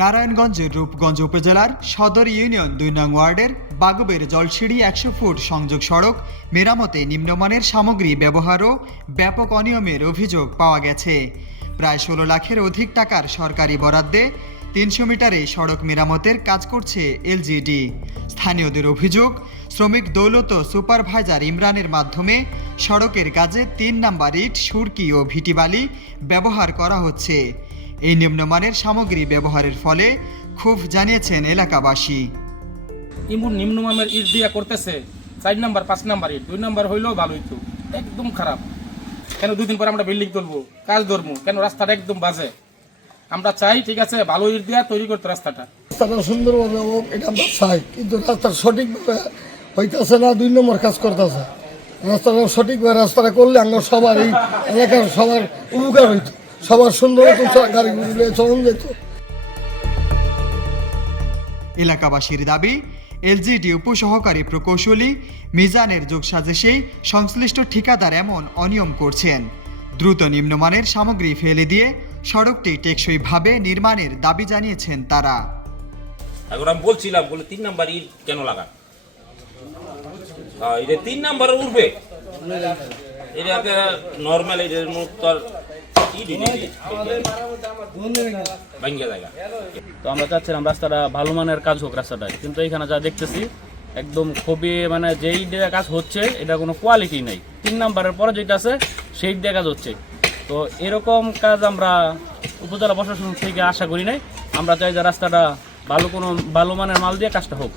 নারায়ণগঞ্জের রূপগঞ্জ উপজেলার সদর ইউনিয়ন দুই নং ওয়ার্ডের বাগবের জলসিঁড়ি একশো ফুট সংযোগ সড়ক মেরামতে নিম্নমানের সামগ্রী ব্যবহার ও ব্যাপক অনিয়মের অভিযোগ পাওয়া গেছে। প্রায় ষোলো লাখের অধিক টাকার সরকারি বরাদ্দে তিনশো মিটারে সড়ক মেরামতের কাজ করছে এলজিডি। স্থানীয়দের অভিযোগ, শ্রমিক দৌলত সুপারভাইজার ইমরানের মাধ্যমে সড়কের কাজে তিন নাম্বার ইট, সুরকি ও ভিটিবালি ব্যবহার করা হচ্ছে। এই নিম্নমানের সামগ্রী ব্যবহারের ফলে ক্ষোভ জানিয়েছেন এলাকাবাসী। ইমন নিম্নমানের ইট দিয়া করতেছে চার নাম্বার পাঁচ নাম্বার ইট দুই নাম্বার হইলেও ভালো হইতো একদম খারাপ। কেন দুদিন পর আমরা বিল্ডিং তুলবো কাজ ধরবো কেন রাস্তাটা একদম বাজে? আমরা চাই ঠিক আছে ভালো ইট দিয়া তৈরি করতে রাস্তাটা। রাস্তাটা সুন্দরভাবে হোক এটা আমরা চাই কিন্তু রাস্তা সঠিকভাবে হইতেছে না দুই নম্বর কাজ করতেছে। রাস্তাটা সঠিকভাবে রাস্তাটা করলে আমরা সবার এই এলাকার সবার উপকার হইতো। সবার সুন্দর গাড়ি ঘুরলে চলন যেত। এলাকাবাসীর দাবি এলজিডি উপসহকারী প্রকৌশলী মিজানের যোগসাজেশেই সংশ্লিষ্ট ঠিকাদার এমন অনিয়ম করছেন। দ্রুত নিম্নমানের সামগ্রী ফেলে দিয়ে সড়কটি টেকসইভাবে নির্মাণের দাবি জানিয়েছেন তারা। এখন আমি বলছিলাম বলে তিন নাম্বার ইট কেন লাগান? এটা তিন নাম্বার উঠবে এটা নর্মাল এটার মধ্যে তো আমরা চাচ্ছিলাম রাস্তাটা ভালো মানের কাজ হোক রাস্তাটায়। কিন্তু এখানে যা দেখতেছি, একদম খুবই মানে যেই দিয়ে কাজ হচ্ছে, এটা কোনো কোয়ালিটি নেই। তিন নাম্বারের পরে যেটা আছে, সেই দিয়ে কাজ হচ্ছে। তো এরকম কাজ আমরা উপজেলা প্রশাসন থেকে আশা করি নাই। আমরা চাই যে রাস্তাটা ভালো কোনো ভালো মানের মাল দিয়ে কাজটা হোক।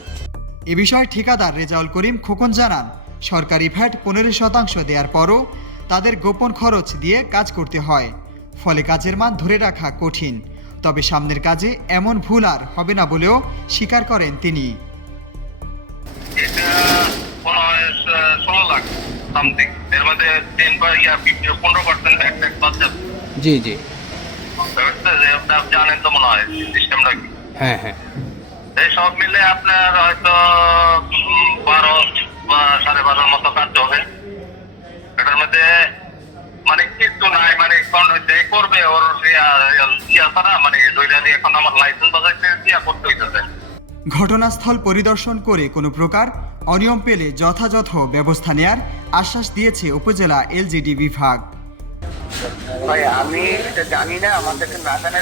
এ বিষয়ে ঠিকাদার রেজাউল করিম খোকন জানান, সরকারি ভ্যাট পনেরো শতাংশ দেওয়ার পরও তাদের গোপন খরচ দিয়ে কাজ করতে হয়। ফলে কাজের মান ধরে রাখা কঠিন। তবে সামনের কাজে এমন ভুল আর হবে না বলেও স্বীকার করেন তিনি। জি জি। জানেন তো মনে হয় সিস্টেমটা কি? হ্যাঁ হ্যাঁ। এই সব মিলে আপনার হয়তো বারো বা সাড়ে বারোর মতো কাজ হবে। এটার মধ্যে যে করবে ওর ইয়া- ছাড়া মানে দুইটা দিয়ে এখন আমার লাইসেন্স বাজাইতে ইয়া করতে হইতেছে। ঘটনাস্থল পরিদর্শন করে কোনো প্রকার অনিয়ম পেলে যথাযথ ব্যবস্থা নেয়ার আশ্বাস দিয়েছে উপজেলা এলজিডি বিভাগ। ভাই আমি এটা জানি না আমাদের না জানার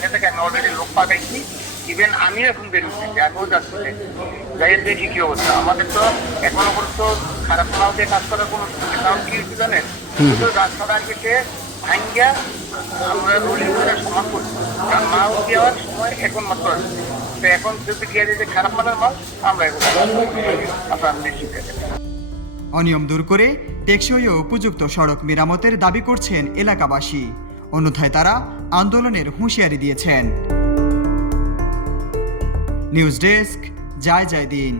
যে থেকে আমি অলরেডি লোক পাঠাইছি। ইভেন আমিও এখন বেরোচ্ছি আমিও যাচ্ছি যাই হোক দেখি কি অবস্থা। আমাদের তো এখনও পর্যন্ত খারাপ দিয়ে কাজ করার কোনো। কারণ কি জানেন? শুধু রাস্তাটা কেটে আমরা করে সমান কারণ মাল দেওয়ার সময় এখন মাত্র তো এখন যদি খারাপ মালের মাল, আমরা এখন আপনার নিশ্চিত অনিয়ম দূর করে টেকসই ও উপযুক্ত সড়ক মেরামতের দাবি করছেন এলাকাবাসী। অন্যথায় তারা আন্দোলনের হুঁশিয়ারি দিয়েছেন। নিউজ ডেস্ক, জয় জয় দিন।